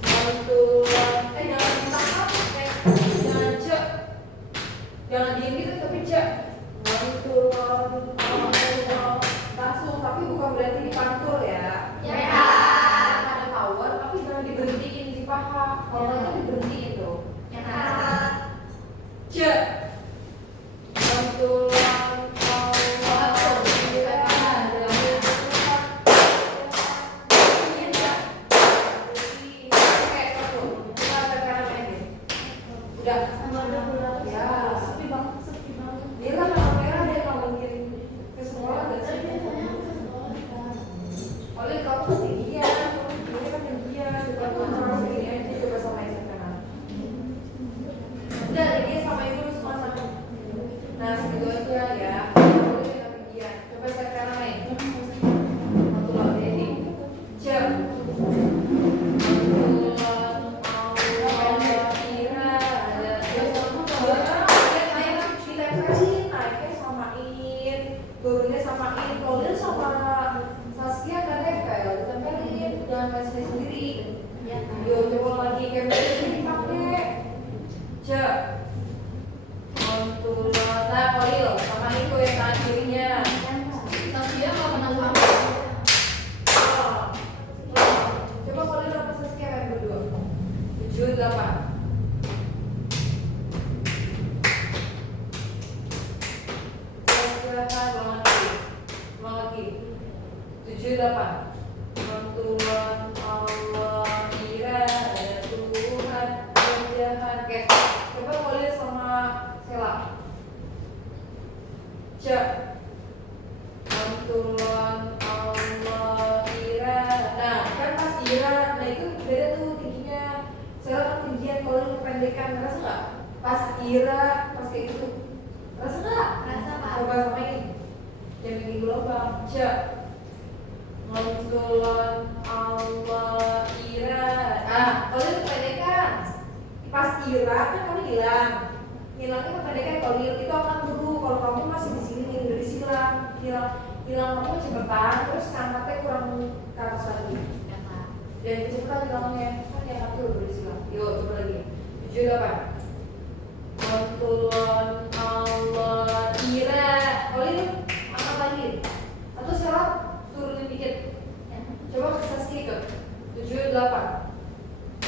Mantulan. Jangan ditangkap. Jangan C. Jangan diem gitu tapi C. Mantulan. Langsung tapi bukan berarti dipantul ya. Ya. Ada power tapi jangan diberhentiin di paha. Kalau itu diberhentiin tuh. C. Mantulan. Udah ya sepi banget dia kan kamera dia nggak mungkin ke sekolah gak sih oleh kamu ketinggian ini kan ketinggian bukan sama segini aja coba samain sekarang udah ini samain dulu semua satu nah segitu aja ya boleh ketinggian coba sekarang main satu lagi ini jam turunnya samain, kalau dia sama Saskia kan nempel, ditempelin, jangan main sendiri. Yo, coba lagi kamera ini dipakai. Cek. Mantulan. Nah, Kolil, samain tuh yang kanan kirinya. Saskia nggak pernah sama. Coba Kolil sama Saskia main berdua. 7, 8. Lagi 7, 8. Mantulan Allah kira ada Tuhan penjahat. Oke, coba Kolil sama Sela. Cek. Mantulan Allah kira. Nah, kan pas Ira, nah itu beda tuh tingginya. Sela kan tinggian, Kolil kependekan. Rasa nggak? Pas Ira, pas kayak gitu. Rasa nggak? Rasa, Pak. Coba samain. Yang bikin gelombang. Cek. Mantulan Allah Ira. Kalau itu kependekan. Pas Ira kan kamu hilangnya kependekan. Kalau itu akan dulu. Kalau kamu masih di sini udah disilang. Hilang kamu cepetan. Terus angkatnya kurang ke atas lagi. Dan cepetan hilangnya. Kan yang satu udah disilang. Yuk coba lagi. 7, 8. Mantulan Allah Ira. Kalau itu angkat lagi. Atau Sela turunin dikit. Coba ke Saskia ke 7, 8.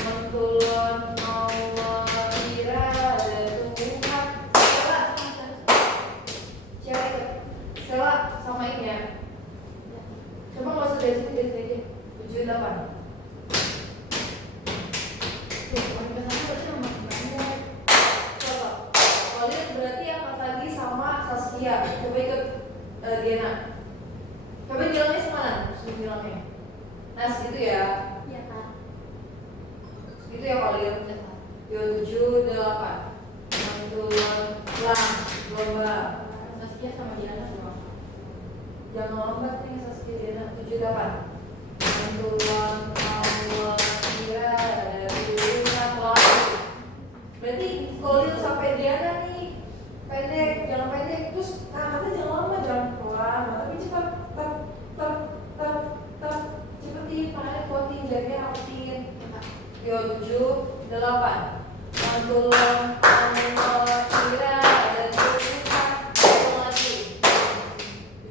Mantulan Allah kira ada Tuhan. Sela samain ya. Coba nggak usah dari sini aja. 7, 8. Coba. Kalau lihat berarti angkat lagi sama Saskia. Coba ikut Diana. Coba bilangnya semana? Bilangnya. Nah segitu ya. Iya, Kak. Segitu ya Pak Lil. Yo 7, 8. Mantulan lang lomba. Saskia sama Diana doang. Jangan lambat nih Saskia Diana. 7, 8. Mantulan Allah kira ada Tuhan. Berarti kalau Lil sampai Diana nih pendek, jangan pendek. Terus angkatnya jangan lama, jangan pelan, tapi cepat. Cepetin, makanya kuatin, jadinya rapetin. Yo 7, 8. Mantulan Allah kira ada Tuhan. Lagi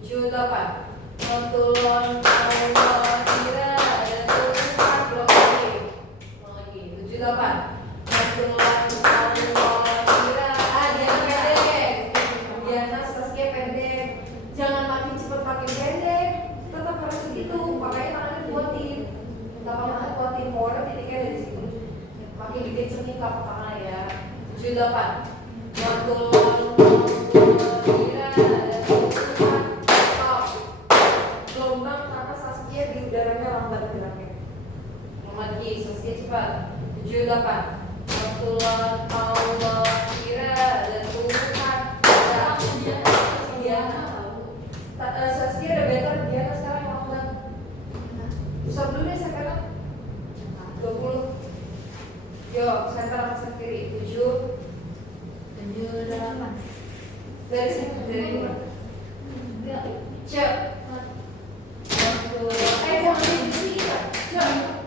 7, 8. Mantulan Allah kira ada Tuhan. Lagi 7, 8. Mantulan Allah kira Diana pendek. Diana Saskia pendek. Jangan makin cepet makin pendek. Tetap harus segitu. Makanya tangannya kuatin. Tangannya kuatin. Powernya titiknya dari situ. Makin dikit seni telapak tangan ya. 7, 8. Mantulan Allah kira ada Tuhan. Stop. Gelombang karena Saskia di udaranya lambat geraknya. Lagi Saskia cepat. 7, 8. Mantulan Allah kira ada Tuhan. Saskia udah better, Diana sekarang yang lambat. Pusat dulu deh sekarang 20. Yo, center sama kiri 7, 8. Dari sini dari luar. Cek. Jangan di sini kan. Cek.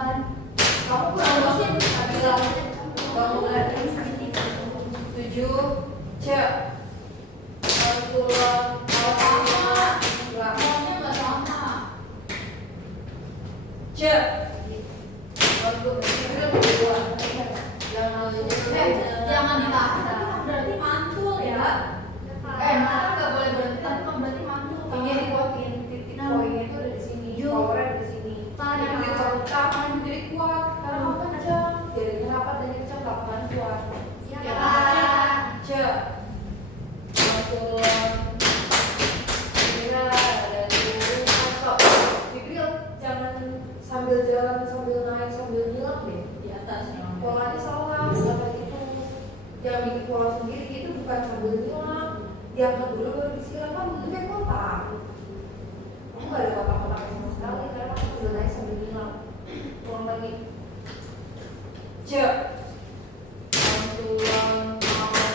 Bukan. Kamu kurang mesin, Nabila. Kamu lagi 7 C. Mantulan Ngomongnya nggak sama. C. Jangan ditahan. Tapi kan berarti mantul ya. Ntar nggak boleh berhenti. Tapi kan berarti mantul. Ini dikuatin, titik poinnya itu ada di sini, powernya ada di sini. Jadi begitu kamu tahan jadi kuat, karena kamu kan kencang, jadi rapat dan kencang, lakukan kuat. Ya. C. Mantulan kira dan stop. Digril, jangan sambil jalan, sambil naik, sambil nyilang deh. Di atas memang. Polanya salah, jangan kayak gitu. Jangan bikin pola sendiri, itu bukan sambil nyilang. Diangkat dulu baru disilang, kan bentuknya kotak. Kamu gak ada kotak-kotak sama sekali, karena kamu sambil naik sambil nyilang. Ulang lagi. C. Mantulan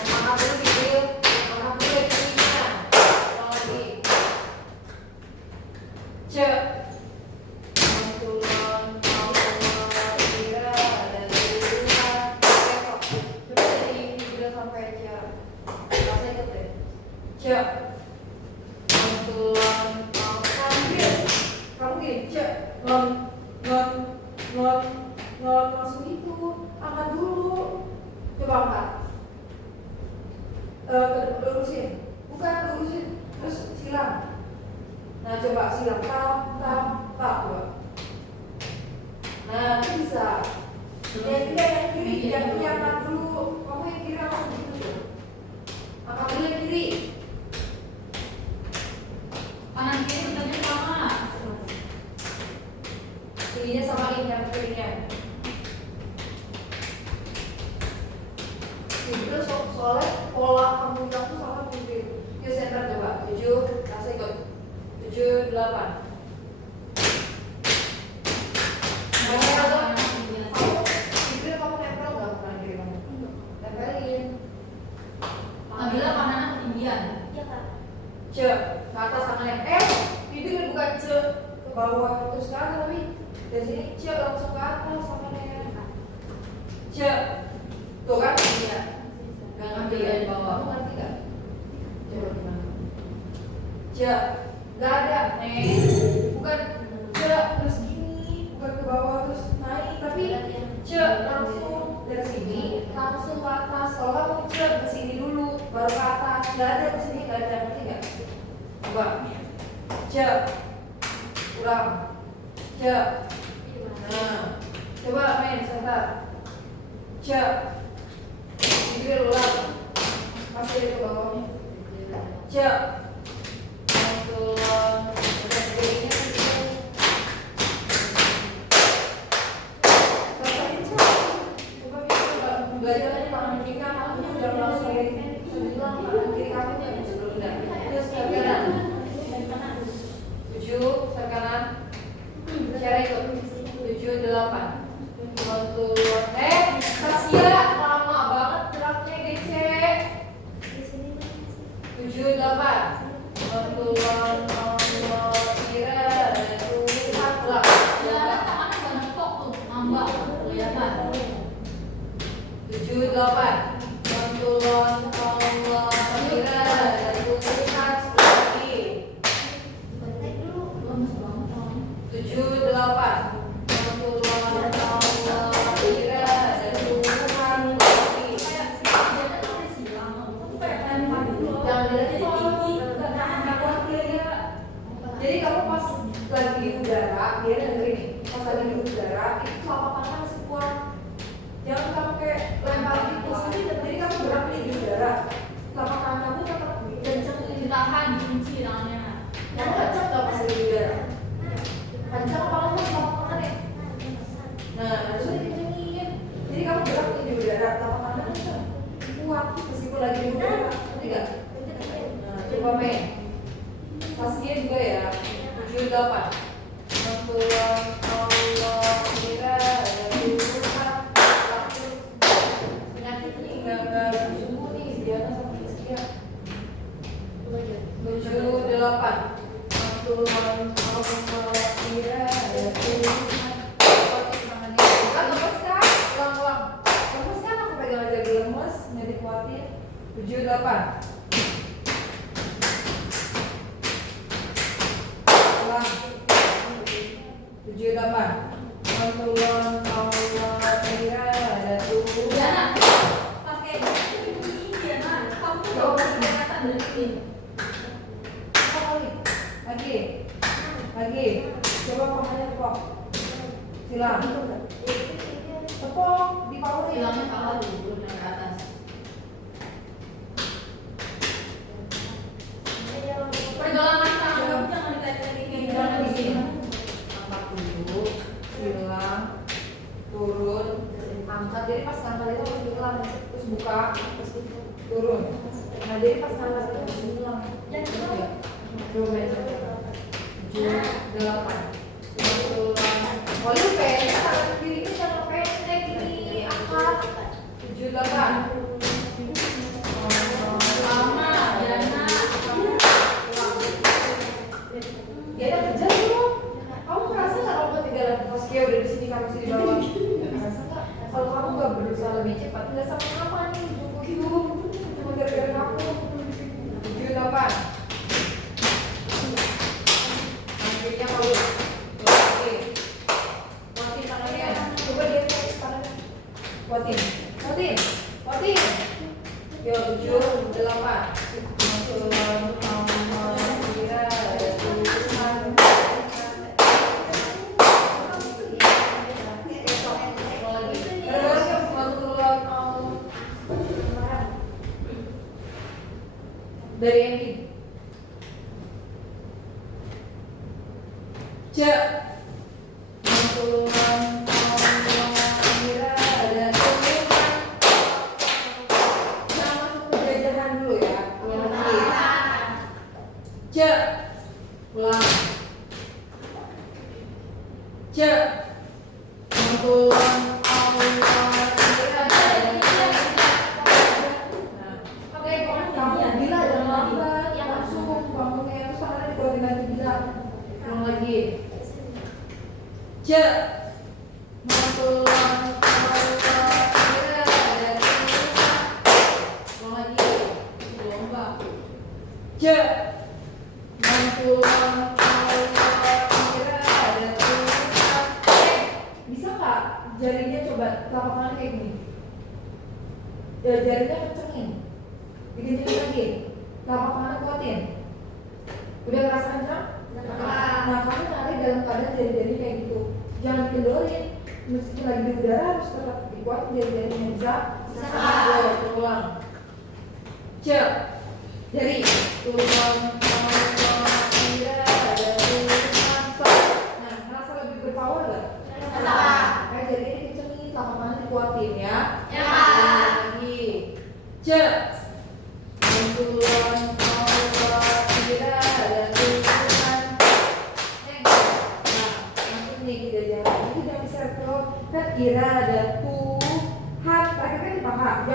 angkat dulu digril, angkat dulu ya kirinya. Ulang lagi. C. Mantulan kira dan turunan. Besok coba dari digril sampai C. Rasanya ikut deh. C. Mantulan grill. Kamu gini, C. Ngon langsung itu. Angkat dulu. Coba angkat. Lurusin. Bukan lurusin. Terus silang. Nah coba silang. Tam. Coba. Nah itu bisa. Yang kiri. Yang kiri angkat dulu. Kamu yang kiri angkat dulu tuh. Angkat dulu yang kiri. Kanan kiri bentuknya sama. Kirinya samain yang kirinya. Itu soalnya pola kamu yang tuh sama mungkin. Yuk center coba. 7, kasih ikut. 7, 8. Kamu nempel nggak ke kanan kiri kamu? Tempelin. Nabila kanannya ketinggian. Iya kak. C ke atas tangannya. Bibir bukan C ke bawah terus ke atas, tapi dari sini C langsung ke atas tangannya. C tuh kan iya. Gak ngambil dari bawah. Kamu ngerti gak? Coba gimana? C gak ada. Bukan C terus gini, bukan ke bawah terus naik, tapi C langsung dari sini langsung ke atas. Kalau kamu C ke sini dulu baru ke atas. Gak ada ke sini, gak ada. Ngerti gak? Coba. C ulang. C. Nah, coba main sebentar. C. Digril ulang. Masih ke bawahnya. C. Mantulan. Udah segininya segini. Rasain C. Coba kita belajarnya tangan kiri kamu jangan langsung bilang tangan kiri kamu yang sebelumnya. Terus ke kanan. 7 ke kanan. Cara ikut. 7, 8. Mantulan. Tasya lama banget geraknya DC. 7, 8. Mantulan kira dan turunan ulang. Jalan tangannya nggak nepok tuh, nambah kelihatan. 7, 8. Mantulan kira dan turunan lagi. Lemes banget orang. 7, 8. Mantulan kira dan turunan lagi. Jangan dilihat tinggi, nggak khawatir ya. Jadi kamu pas lagi di udara, dia dengerin nih. Pas lagi di udara, itu telapak tangan masih kuat. Jangan kamu kayak lempar gitu. Jadi kamu gerak nih di udara, telapak tangan kamu tetap kenceng. Ditahan, dikunci tangannya. Kamu kenceng nggak pas lagi di udara? Kenceng apa kamu pas telapak tangannya? Nah, harusnya dikencengin. Jadi kamu gerak nih di udara, telapak tangan kenceng, kuat meskipun lagi di udara. Ngerti nggak? Nah, coba main. Pastinya juga ya. 7, 8. Mantulan kira dan turunan. Penyakit ini nggak sembuh nih, Diana sama Rizkia. 7, 8. Mantulan kira dan turunan. delapan. Ulang. 7 8. Rasulullah iradatul. Diana, pakai ini Diana, kamu nggak usah kelihatan dari sini. Lagi. Coba pokoknya tepok. Silang. Tepok di power Silangnya salah dulu dari atas. Perjalanan kamu jangan ditarik-tarik kayak Jangan di sini. gini. Angkat dulu, silang, turun, angkat. Jadi pas angkat itu harus diulang, terus buka, terus turun. Nah jadi pas angkat itu harus diulang. Coba aja. 7 8. Kalau pendek, tangan kiri ini jangan pendek ini angkat. 7 8. Lama, Diana. Ya udah kerja dulu. Kamu merasa nggak kalau ketinggalan pas Kia udah di sini kamu di bawah? Merasa nggak? Kalau kamu nggak berusaha lebih cepat nggak sama-sama nih cukup hidup cuma gara-gara kamu. 7 8. Akhirnya kalau oke, kuatin tangannya. Coba dia tangannya. Kuatin. Yo 7 8. Dari Andy. Cek. Ulang. Cek. Bisa nggak jarinya coba telapak tangan kayak gini? Ya, jarinya kencengin, bikin kenceng lagi. Telapak tangan kuatin. Udah ngerasa kenceng? Nah, kamu narik dalam keadaan jari-jari kayak gitu. Jangan dikendorin. Meski lagi di udara harus tetap dikuatin jari-jarinya. Bisa? Ulang. Cek. Jari. Turun. Nah, ngerasa lebih berpower nggak? Kayak jari ini kencengin, telapak tangan dikuatin ya. Lagi. Cek. Turun. Irada Tuhan, pakai di paha,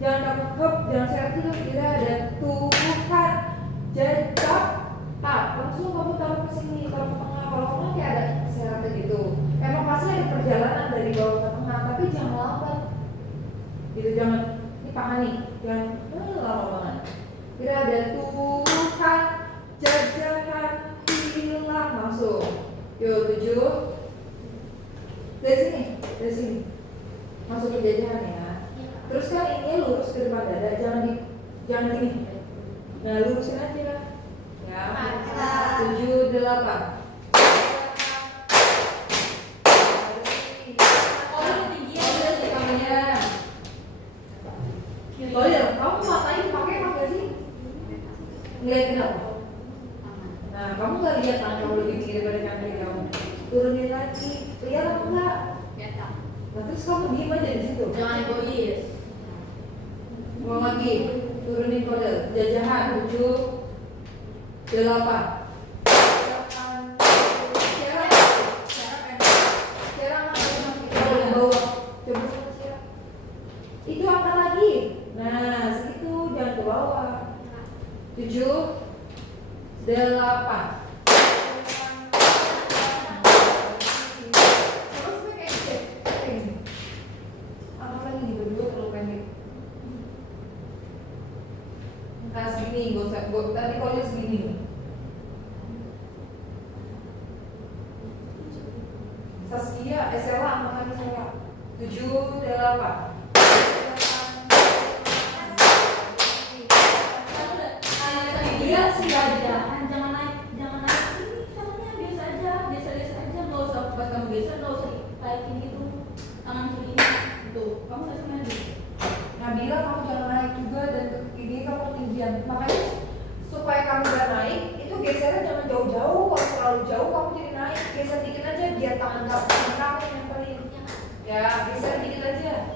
jangan takut, jangan seret dulu. Irada Tuhan, jejak, langsung kamu taruh ke sini, taruh ke tengah. Kalau kamu kayak ada seretnya gitu, emang pasti ada perjalanan dari bawah ke tengah, tapi jangan lambat, gitu jangan di paha nih, jangan lama banget. Irada Tuhan, jajahan hilang langsung. Yuk 7. Dari sini masuk ke jajahan ya. Terus kan ini lurus ke depan dada, jangan gini. Nah lurusin aja ya. 7 8. Kamu matanya pakai apa sih? Ngeliatin apa? Nah kamu nggak lihat tangan kamu lebih tinggi daripada kaki kamu. Turunin lagi, lihat apa enggak? Nah terus kamu diem aja di situ. Jangan egois. Mau lagi, turunin kode. Jajahan 7 8. Itu angkat lagi. Nah segitu, jangan ke bawah. 7 8. usah. Tadi kalau segini. Saskia, Sela, angkat lagi Sela. 7, 8. Iya sih aja, jangan naik sini, tangannya biasa aja nggak usah pas kamu geser, nggak usah ditaikin gitu tangan kiri tuh, kamu kasih maju. Nabila, kamu jangan naik juga dan ini kamu ketinggian. Makanya supaya kamu gak naik, itu gesernya jangan jauh-jauh. Kalau terlalu jauh kamu jadi naik, geser dikit aja biar tangan kamu yang nyamperin. Ya, geser dikit aja.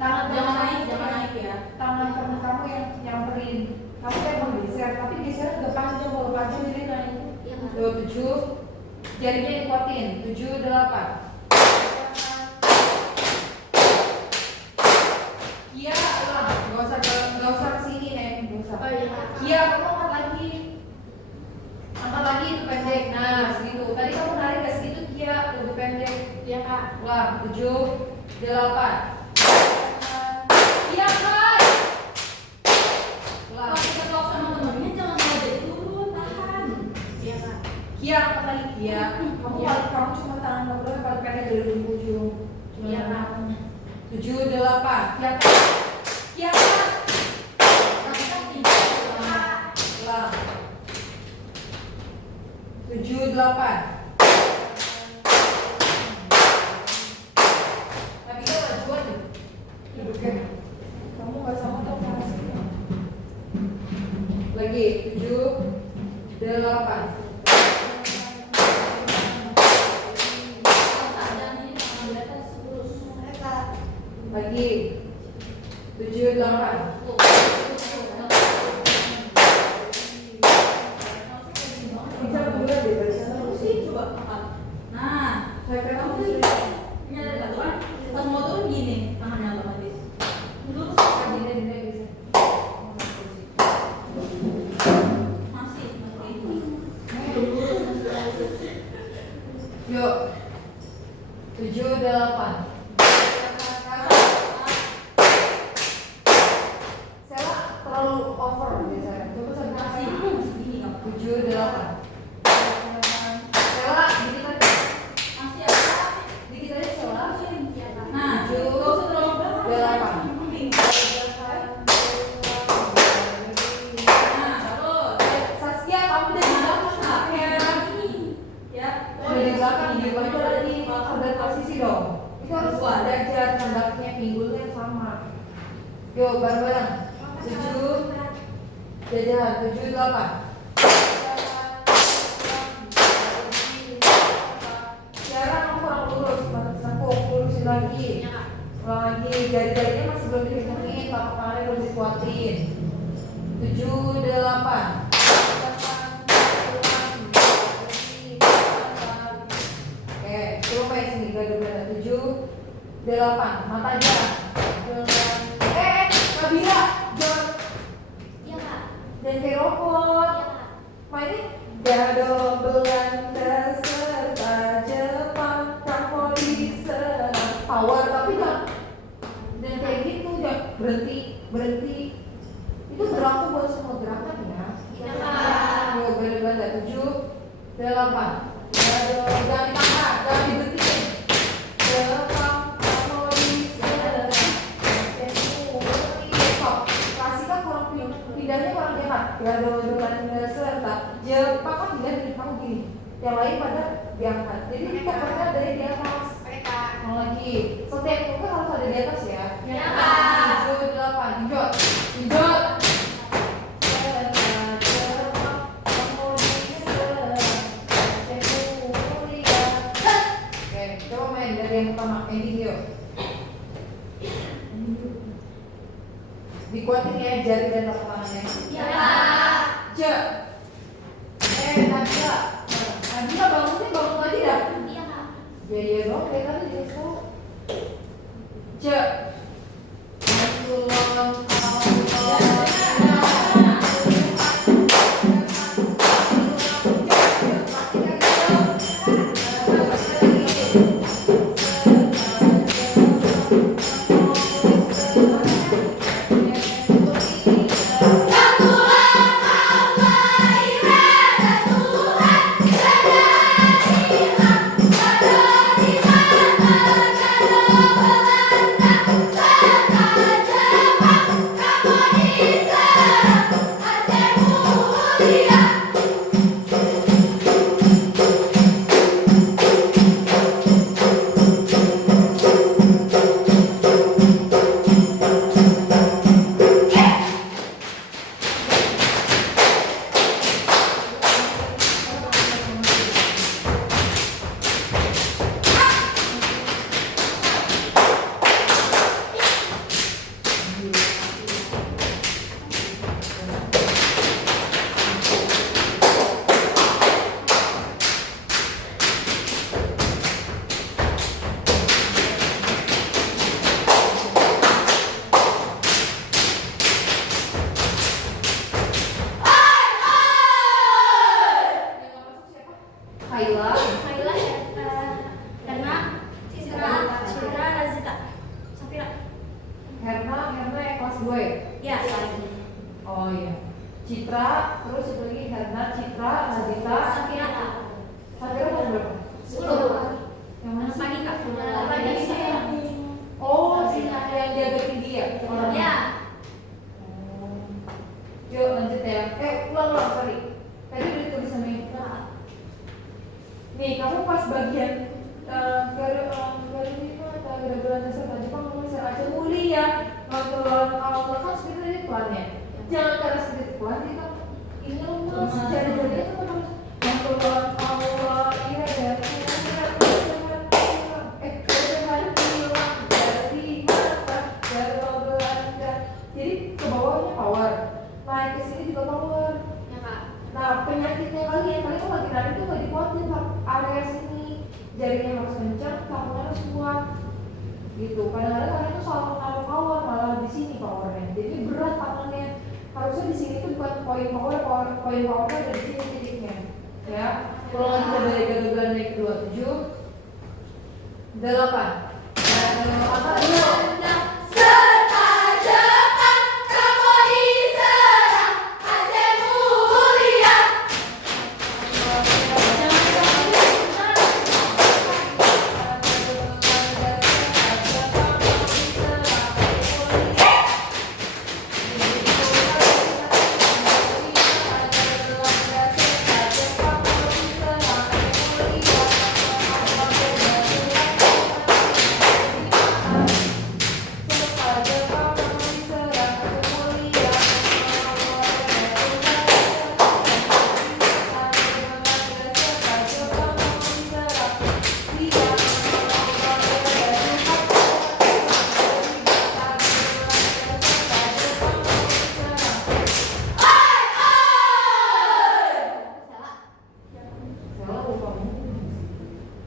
Tangan Jangan naik ya. Tangan teman kamu yang nyamperin. Kamu emang geser, tapi gesernya gak panjang. Kalau panjang jadi naik. 7, jarinya dikuatin. 7, 8. Kia, gak usah kesini nih, gak usah. Kia, kamu angkat lagi itu pendek. Nah, segitu. Tadi kamu narik ke segitu, Kia lebih pendek. Iya kak. Ulang, 7, 8. Kia, Kak. Ulang. Kalau kita talk sama temennya jangan malah jadi turun, tahan. Iya kak. Kia, angkat lagi, Kia. Kamu cuma tangan kamu paling pendek dari ujung. Iya kak. 7, 8. Kia, Kak. Kia, Kak. Ulang. 7, 8. Nabila majuan deh. Duduknya. Kamu gak sama atau sama sih? Lagi 7, 8. Lagi 7, 8. Bisa mulai deh dari sana. Nah, Saya kira kamu ini bisa. dari satuan, pas mau turun gini, tangannya otomatis. Dulu Dina bisa. masih. Yuk. 7, 8. Sela terlalu over biasanya. Coba saya Masih gini kamu. 7, 8. Sela dikit aja. Masih ada. Dikit aja Sela. Nah, nggak usah terlalu belakang. 8. Nah, terus. Saskia, kamu udah di belakang ya? Ya. Udah di belakang, di belakang ada di posisi dong. Itu harus belajar tandaknya pinggulnya sama. Yuk bareng-bareng. 7, jajahan 7, 8. Sekarang kamu kurang lurus, tepuk, lurusin lagi. Ulang lagi, jari-jarinya masih belum dihitungin, tangannya belum dikuatin. 7, 8. Oke, coba main sini, gada-gada. 7, 8, mata aja. Nabila, jangan dan kayak robot. Mainnya Gado Belanda serta Jepang, Trapoli serta power, tapi jangan dan kayak gitu, jangan berhenti. Itu berlaku buat semua gerakan ya. Yo, Gado Belanda 7, 8. Gado, jangan ditahan, jangan diberhentiin. Jepang, Trapoli serta Klasika kurang pindahnya kurang jahat. Gado Belanda serta Jepang kan pindah di kamu gini. Yang lain pada diangkat. Jadi kita berangkat dari di atas. Mau lagi. Setiap buku harus ada di atas ya. 7, 8. Injot. Oke, coba main dari yang pertama. Ending yuk. Dikuatin ya jari dan telapak tangannya. Nabila. Nabila bangun lagi dah. Iya dong, kayak tadi dia tahu. terus satu lagi Hernat, Citra, Nazita, Sakira Kak. Sakira tahun berapa? 10. Yang mana sih? Pagi Kak. Pagi sih. Oh, si yang jaga tinggi ya? Orangnya. Ya. Yuk lanjut ya. Ulang, sorry. Tadi udah tulisan ini. Nih, kamu pas bagian gara bulan dasar Jepang kamu bisa aja mulia. Kalau Allah kan sebenarnya ini pelannya. Jangan karena sedikit pelan, kita ini lemas. Jadi itu kan Tuhan Allah iya ya. Jadi ke bawahnya power, naik ke sini juga power. Ya Kak. Nah penyakitnya kalian tuh lagi nari tuh gak dikuatin area sini, jarinya harus kencang, tangannya harus kuat, gitu. Kadang-kadang kalian tuh soal menaruh power malah di sini powernya, jadi berat tangannya. Harusnya di sini tuh bukan poin powernya ada di sini titiknya, ya. Kalau lagi kita dari gagalan naik ke 27, 8. Apa dulu?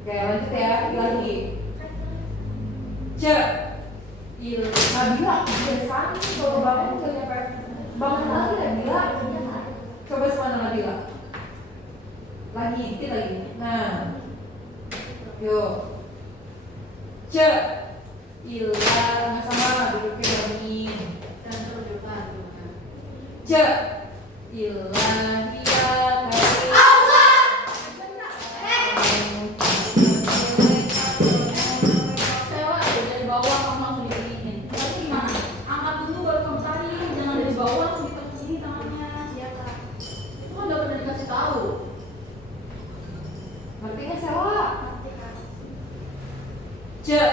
Oke lanjut ya, lagi Nabila, biasanya nih kalau bangun udah nyampe bangun lagi Nabila. Coba semana Nabila. Lagi, dikit lagi. Nah, yuk. Nggak sama, duduknya dongin. Dan rujukan. Sewa dari bawah kamu langsung diginiin. Tapi gimana? Angkat dulu baru kamu tarik. Jangan dari bawah langsung ditekan sini tangannya. Ya Kak. Itu kan udah pernah dikasih tahu. Ngerti nggak Sewa? Udah aja.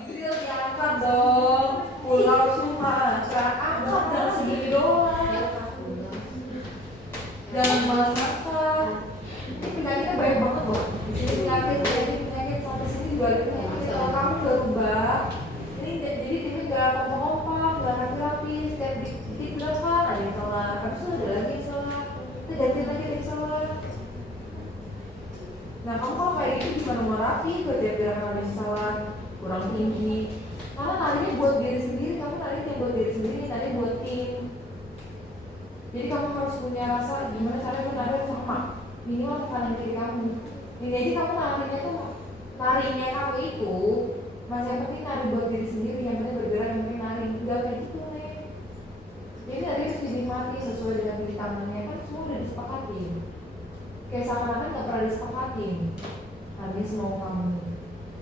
Idril diangkat dong. Pulau Sumatera angkat jangan segini doang. Jangan malas angkat. Ini penyakitnya banyak banget loh. Jadi penyakit sampai sini juga ada penyakit. Kalau kamu udah rubah, ini jadi tipe gak kompak-kompak, gak rapi-rapi. Setiap titik belakang ada yang salah. Habis itu ada lagi yang salah. Itu ganti lagi ada yang salah. Nah kamu kalau kayak gitu gimana mau rapi? Kalau tiap gerakan ada yang salah, kurang tinggi. Karena narinya buat diri sendiri, kamu narinya buat diri sendiri, narinya buat tim. Jadi kamu harus punya rasa gimana caranya nari sama minimal ke kanan kiri kamu. Jadi kamu narinya kamu itu masih yang penting nari buat diri sendiri, yang penting bergerak, yang penting nari. Enggak kayak gitu nih. Jadi nari harus dinikmati sesuai dengan pilih tangannya, kan semua udah disepakatin. Kayak seakan-akan nggak pernah disepakatin. Nanti semua kamu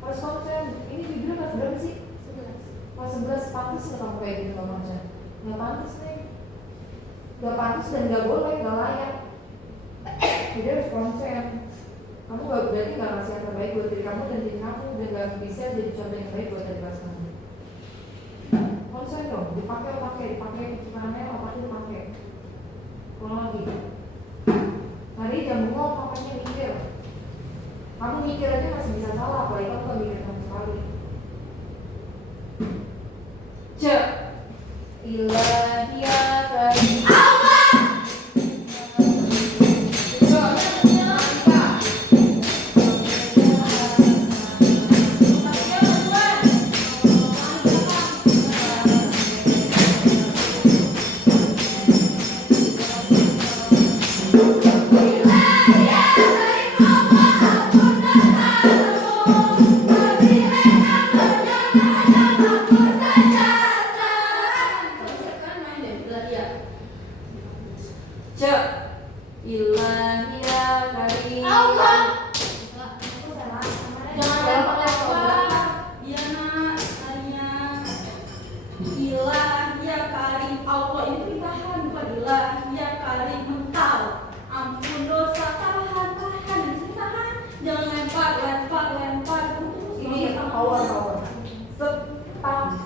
harus konsen. Ini video kelas berapa sih? 11. Kelas 11 pantas nggak kamu kayak gitu kamu konsen? Nggak pantas nih. Nggak pantas dan nggak boleh, nggak layak. Jadi harus konsen. Kamu berarti nggak ngasih yang terbaik buat diri kamu dan diri kamu, dan nggak bisa jadi contoh yang terbaik buat diri kamu. Konsen dong, dipakai kecepatan otaknya dipakai. Ulang lagi. Mari jangan bengong, makanya mikir. Kamu mikir aja masih bisa salah, apalagi kamu gak mikir sama sekali. Ilahia karim Allah. Ilahia karim Allah. Jangan lupa ya nak, hanya ilah ya karim Allah ini ditahan, bukan ilah ya karim mental. Ampun dosa, tahan bisa tahan. Jangan lempar. Ini power. Setap.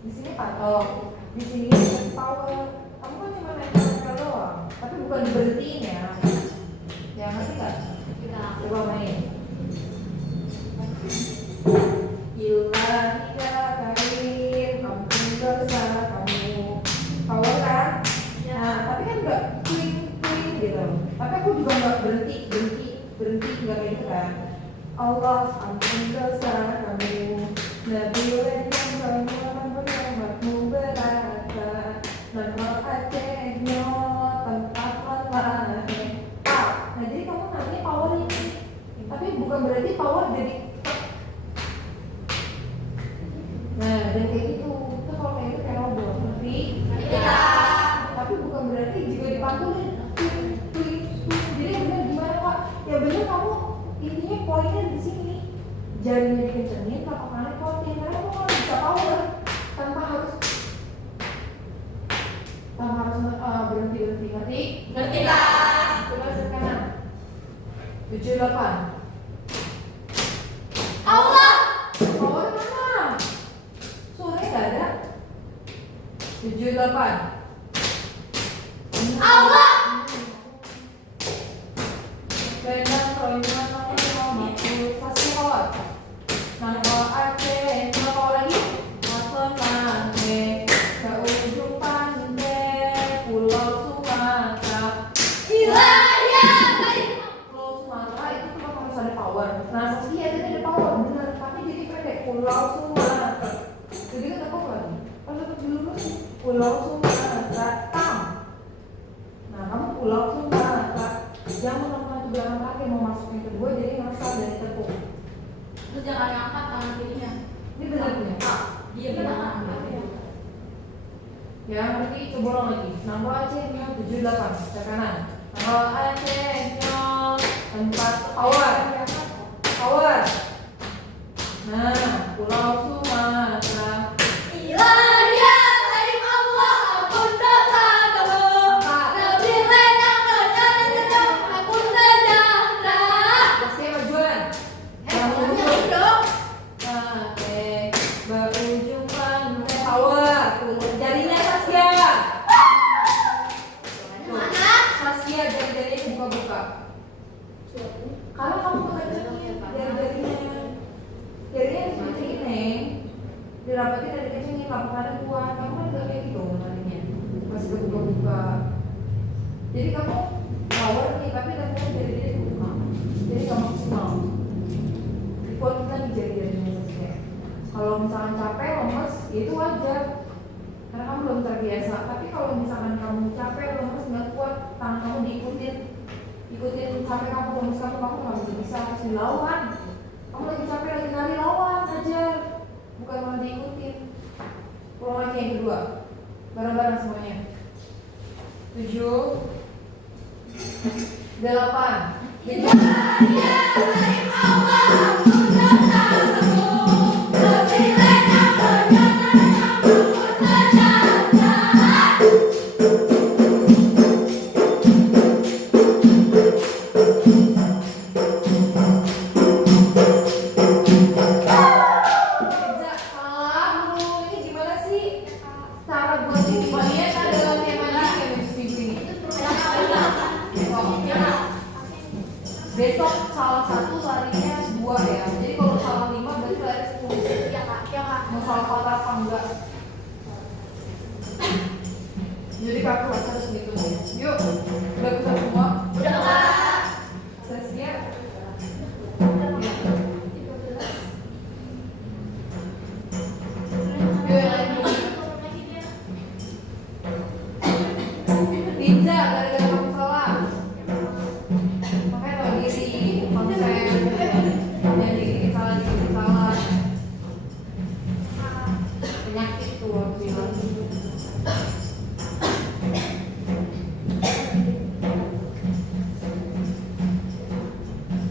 Di sini patok, di sini power. Kamu kan cuma nempel doang, tapi bukan diberhentiin ya. Ya ngerti nggak? Coba main. Ilahia karim, ampun dosa kamu. Power kan? Nah, tapi kan nggak kling gitu. Tapi aku juga nggak berhenti, nggak kayak gitu kan. Allah ampun dosa kamu. Nabi yang rahmatmu berata, nomor acehnya tempat lalai. Nah jadi kamu nanti power ini, tapi bukan berarti power jadi. Nah dan kayak gitu, itu kalau kayak gitu kayak robot, ngerti? Iya. Tapi bukan berarti juga dipantulin. Jadi yang benar gimana Pak? Ya benar kamu intinya poinnya di sini. Jarinya dikencengin, telapak kuatin. Karena kamu kalau bisa power tanpa harus berhenti, ngerti? Ngerti lah. Coba sekarang 78. Allah. Power mana? Suaranya gak ada. 78. Allah. Bendang royongan mamaku fasikot. Nangko Aceh, nangko lagi. Maklum nange ke ujung pantai Pulau Sumatera. Ilahia karim. Pulau Sumatera itu cuma harus ada power. Nah Saskia tadi ada power bener, tapi jadi pendek Pulau Sumatera. Jadi kan aku lagi. Pas aku dulu Pulau Sumatera tam. Nah kamu Pulau Sumatera. Jangan melakukan tujuan kaki mau masuk yang kedua jadi ngasal dari tepung. Terus jangan ngangkat tangan kirinya. Ini benar punya. Dia bilang Ya nanti coba ulang lagi. Nangko Acehnya 78 ke kanan. Nangko Acehnya tempat power. Nah Pulau Sumatera. Ilahia karim Allah, ampun dosa kamu. Nabi lenang lenang ampun sejahtera. Saskia majuan. Dong. Berujung pantai power. Jarinya Saskia. Mana? Saskia jari-jarinya buka-buka. Karena kamu kekencengin jarinya dikencengin Neng. Dirapatin dan dikencengin, lapangannya kuat. Kamu kan gak kayak gitu nantinya. Masih kebuka-buka. Jadi kamu power nih, tapi kamu jari-jarinya buka. Jadi gak maksimal. Report kita di jari-jarinya Saskia. Kalau misalkan capek, lemes, ya itu wajar. Karena kamu belum terbiasa. Tapi kalau misalkan kamu capek, lemes, nggak kuat, tangan kamu ikutin sampai kamu lemes, kamu nggak bisa, harus dilawan. Kamu lagi capek, lagi nari, lawan aja, bukan malah diikutin. Pulang lagi yang kedua, bareng-bareng semuanya. 7, 8. Ilahia karim Allah, ampun dosa kamu. Nabi lenang lenang ampun sejahtera. salah kata apa enggak. Jadi kakak harus gitu ya. Yuk, udah bisa semua? Udah Kak. Sesiap. Ninja, gara-gara kamu salah. Makanya tau diri, konsen. Jadi salah. Penyakit tuh harus bilang.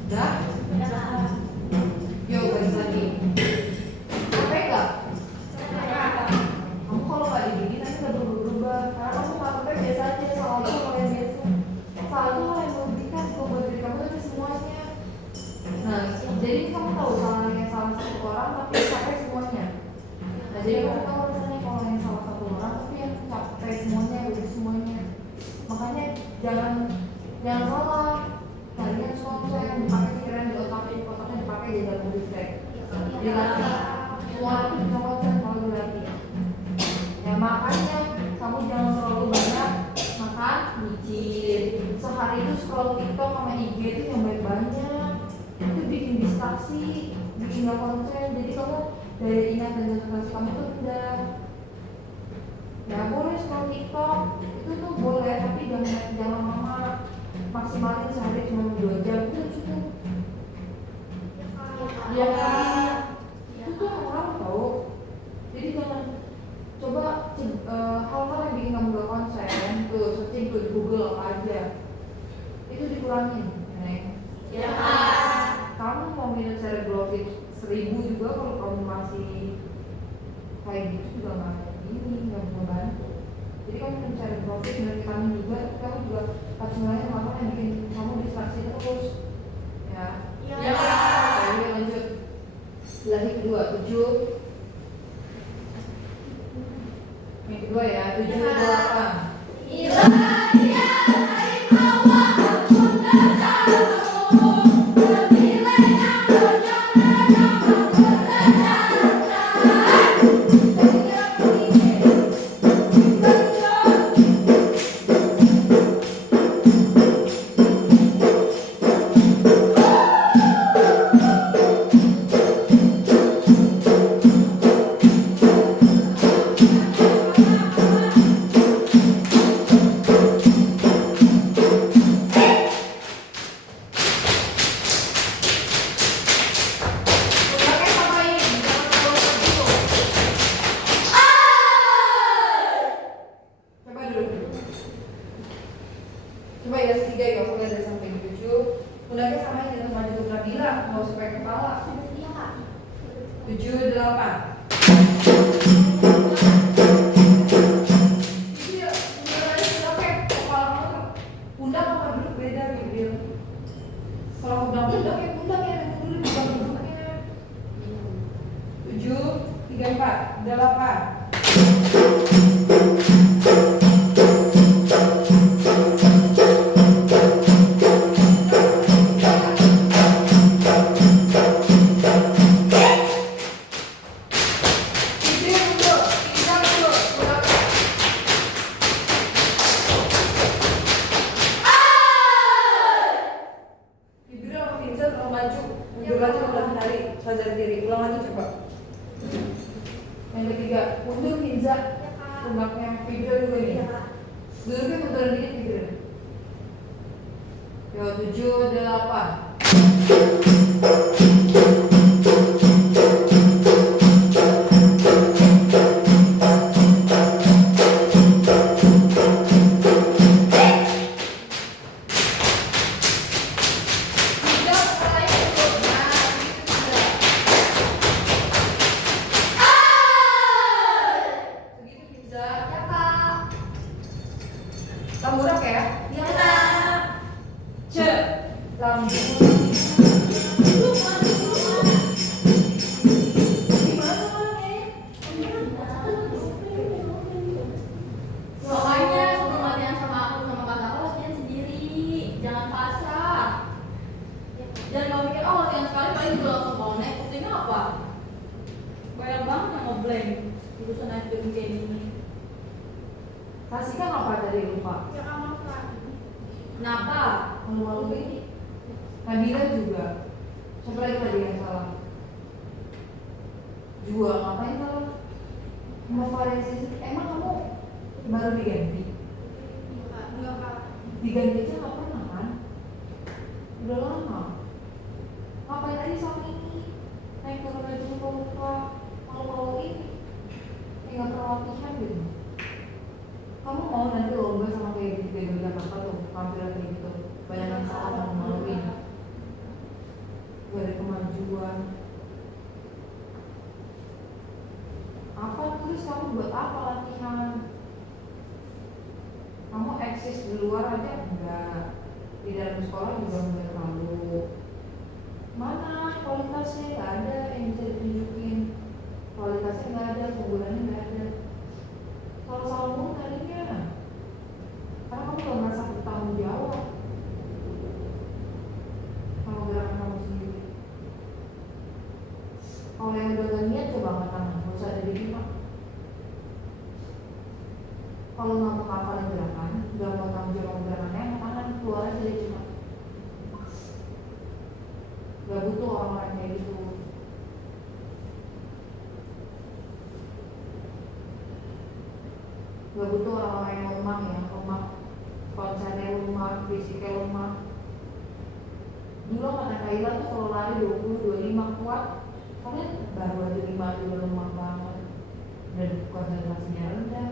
Udah? Yuk, balik lagi. Capek nggak? Kamu kalau nggak digigit nanti nggak berubah. Karena kamu nggak capek biasa aja, salah itu hal yang biasa. Salah itu hal yang merugikan kalau buat diri kamu tapi semuanya. Nah, jadi kamu tahu salahnya salah satu orang tapi capek semuanya. Nah, jadi kamu tahu misalnya kalau yang salah satu orang tapi yang capek semuanya, begitu semuanya. Makanya jangan salah. Kalian semua yang dipakai pikiran di otaknya dipakai di dalam listrik. Dilatih. Semua itu bisa konsen kalau dilatih. Ya makanya kamu jangan terlalu banyak makan micin. Sehari itu scroll TikTok sama IG itu yang banyak. Itu bikin distraksi, bikin gak konsen. Jadi kamu daya ingat dan konsentrasi kamu tuh rendah. Ya boleh scroll TikTok itu tuh boleh, tapi jangan lama. Maksimalin sehari cuma 2 jam itu cukup. Ya kan? Itu tuh orang tahu. Jadi jangan coba hal-hal yang bikin kamu gak konsen tuh searching tuh di Google apa aja. Itu dikurangin, Neng. Ya. Kamu mau minum Cerebrovit 1000 juga kalau kamu masih kayak gitu juga nggak membantu. Jadi kamu minum Cerebrovit dan vitamin juga, kamu juga harus ngelain apa yang bikin kamu distraksi terus. Ya. Ya. Oke, lanjut. Lagi kedua, 7. Yang kedua ya, 7 8. Coba ya tiga ya, aku lihat dari samping 7. Pundaknya sama aja dengan maju ke Nabila, nggak usah pakai kepala. 7 8. Pundak sama duduk beda bibir. Kalau aku bilang pundak ya pundak ya, yang duduk bukan duduknya. 7 3 4 8. Sadar diri, ulang lagi coba. Yang ketiga, mundur Hinza. Pundaknya video juga ini. Duduknya munduran dikit video. Yo 7 8. Tamburak ya? Ya Kak. Lambung. Makanya sebelum latihan sama aku sama kakak latihan sendiri, jangan pasrah. Jangan mau pikir oh latihan sekali paling juga langsung connect. Buktinya apa? Banyak banget yang ngobrol blank itu sana kayak gini. Kasih kan apa tadi lupa? Ya kamu Kak. Kenapa? Malu-malu ini. Nabila juga. Siapa lagi tadi yang salah? Jual ngapain kalau mau variasi? Emang kamu baru diganti? Enggak Kak. Diganti aja nggak pernah kan? Udah lama. Ngapain aja sama ini? Naik turun aja lupa malu-malu ini. Nggak pernah latihan gitu. Kamu mau nanti lomba sama kayak gitu kayak di Jakarta tuh tampilan kayak gitu banyak yang salah kamu maluin gak ada kemajuan apa terus kamu buat apa latihan kamu eksis di luar aja enggak di dalam sekolah juga enggak terlalu mana kualitasnya nggak ada yang bisa ditunjukin kualitasnya nggak ada keunggulannya nggak ada kalau salah ngomong tadinya karena kamu gak merasa bertanggung jawab sama gerakan kamu sendiri. Kalau yang udah gak niat coba angkat tangan, gak usah ada diterima. Kalau gak mau ngapalin gerakan, gak mau tanggung jawab sama gerakannya, angkat tangan, keluar aja dari cuma. Gak butuh orang-orang kayak gitu. Gak butuh orang-orang yang lemah, konsennya lemah, fisiknya lemah. Dulu kata Kaila tuh kalau lari 20-25 kuat, kalian baru aja 5 juga lemah banget dan konsentrasinya rendah.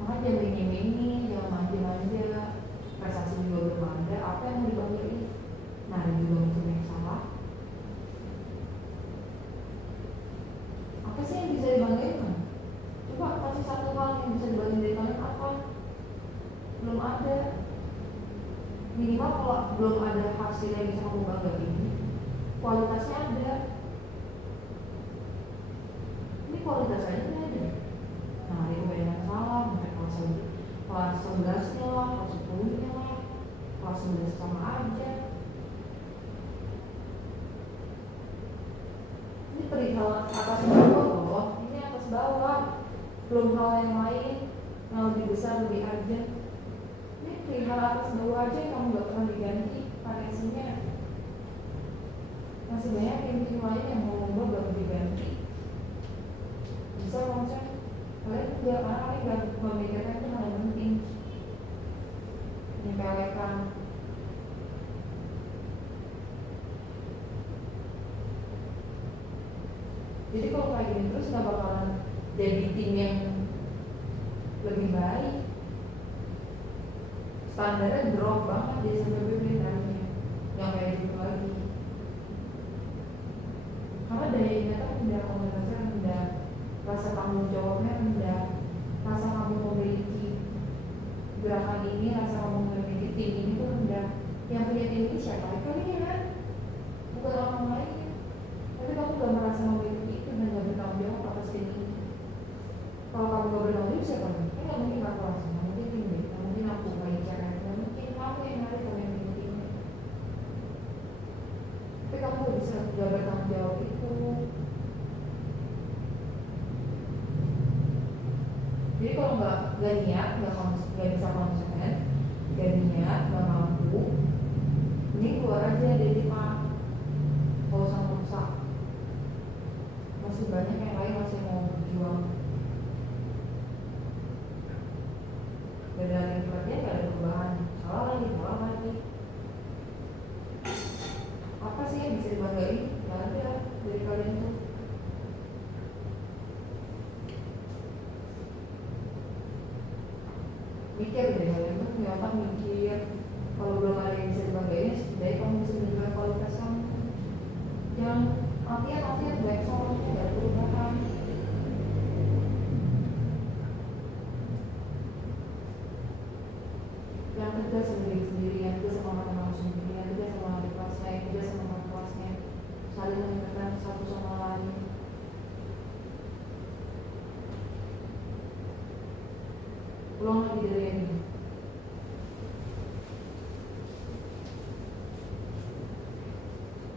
Makanya jangan mini-mini, jangan manja-manja, prestasi juga belum ada, apa yang mau dibanggain? Nah juga macam yang salah. Apa sih yang bisa dibanggain kan? Coba kasih satu hal yang bisa dibanding dari kalian apa? Belum ada. Minimal kalau belum ada hasil yang bisa kamu banggain, kualitasnya ada. Ini kualitas aja nggak ada. Nah itu banyak yang salah. Sampai kelas 11 nya lah, kelas 10 nya lah, kelas 11 sama aja. Ini perihal atas bawah loh. Ini atas bawah. Belum hal yang lain yang lebih besar lebih aja. Ini perihal atas bawah aja yang kamu gak pernah diganti variasinya. Masih banyak tim-tim lain yang mau lomba gak diganti. Bisa konsep kalian juga karena kalian gak memikirkan itu hal yang penting. Menyepelekan. Jadi kalau kayak gini terus gak bakalan jadi tim yang lebih baik. Standarnya drop banget di SMPB nantinya yang kayak gitu lagi. Karena daya ingatan rendah, komunikasinya rendah, rasa tanggung jawabnya rendah, rasa kamu memiliki gerakan ini, rasa kamu memiliki tim ini tuh rendah. Yang punya tim ini siapa? Kalian, bukan orang lain. Tapi kamu gak merasa memiliki itu dan gak bertanggung jawab atas tim ini. Kalau kamu gak bertanggung jawab siapa? Kan gak mungkin aku langsung, gak mungkin tim deh, gak mungkin aku kayak cara, gak mungkin kamu yang hari kamu yang bikin timnya. Tapi kamu gak bisa gak bertanggung jawab itu. Jadi kalau gak niat, gak bisa konsisten, gak niat, gak mampu, ini keluar aja dari timah. Gak usah merusak. Masih banyak yang lain masih mau berjuang. Dan dari tempatnya gak ada perubahan. Salah lagi. Apa sih yang bisa dibanggain? Gak ada dari kalian tuh. Mikir deh kalian tuh punya otak mikir. Kalau belum ada yang bisa dibanggain, setidaknya kamu bisa menunjukkan kualitas kamu. Yang latihan baik soalnya gak ada perubahan. Yang kerja sendiri, yang kerja sama teman sendiri, yang kerja sama adik kelasnya, yang kerja sama teman kelasnya, saling mengingatkan satu sama lain. Ulang lagi dari ini.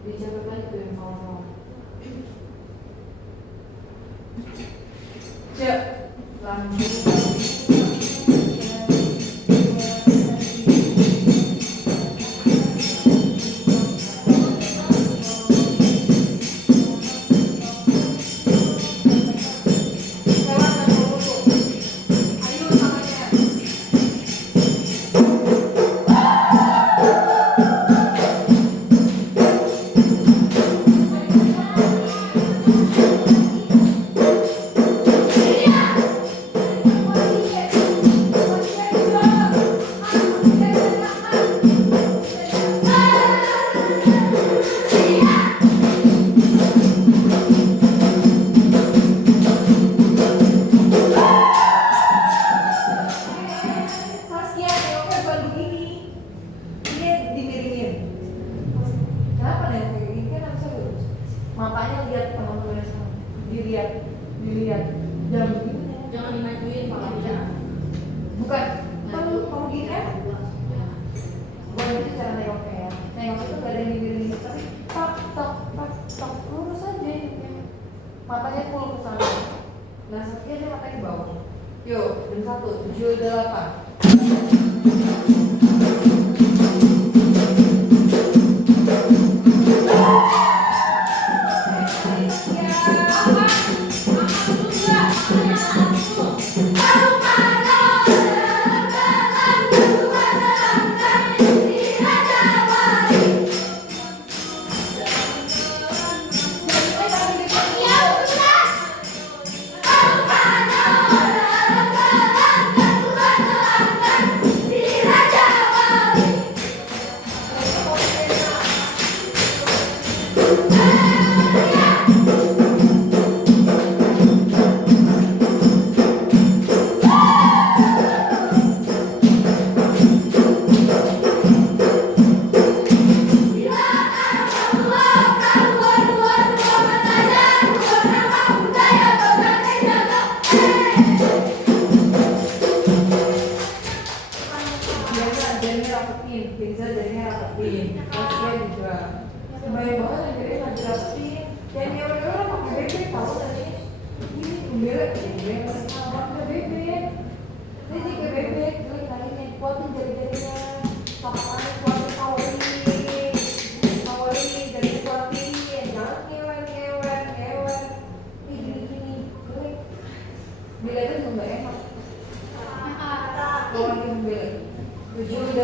Dicatat lagi tuh yang salah-salah. Cek lambung. Saskia, oke bukan begini. Ini dimiringin. Kenapa nih kayak gini? Kan harusnya lurus. Matanya lihat teman-temannya sama. Dilihat. Jangan begini. Jangan dimajuin palanya. Bukan. Kalau mau gini kan? Bukan itu cara nengoknya ya. Nengok itu gak ada yang dimiringin. Tapi tak lurus aja hidupnya. Matanya full ke sana. Nah, Saskia dia matanya ke bawah. Yuk, dan 1, 7, 8. Jadinya rapetin, Kenza jadinya rapetin, Saskia juga. Banyak banget yang jadi nggak dirapetin. Yang nyewa-nyewa pakai bebek tahu tadi. Ini kumbelek, pakai bebek. Ini jika bebek, gue kali ini kuatin jari-jarinya. Kapan kuatin kawin, jadi kuatin. Jangan ngewen. Ini gini, gue. Dilihatin tuh nggak enak. Kalau lagi kumbelek. 7, 8.